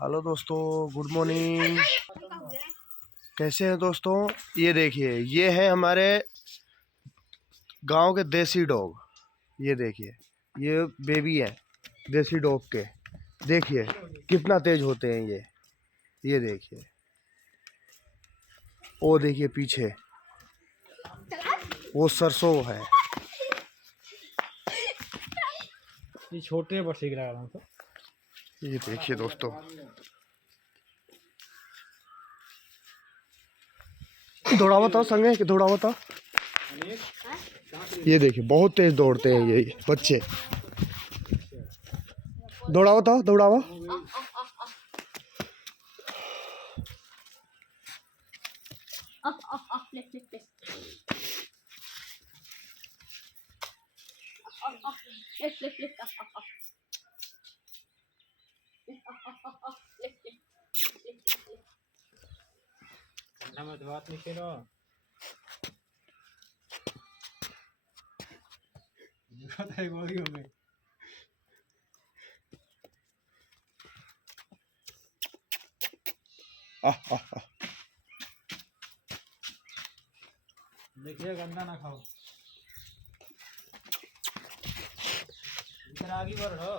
Hello दोस्तों, good morning. कैसे हैं दोस्तों? ये देखिए, ये है हमारे गांव के देसी डॉग। ये देखिए, ये बेबी है देसी डॉग के। देखिए कितना तेज होते हैं ये देखिए, वो देखिए पीछे वो सरसों है। ये छोटे पर सीख रहा हूँ। ये देखिए दोस्तों, दौड़ा बताओ संगे कि दौड़ा बताओ। ये देखिए बहुत तेज दौड़ते हैं ये बच्चे। दौड़ा बताओ, दौड़ावा। मत बात नहीं करो। देखिए गंदा ना खाओ। इधर आगे बढ़ो।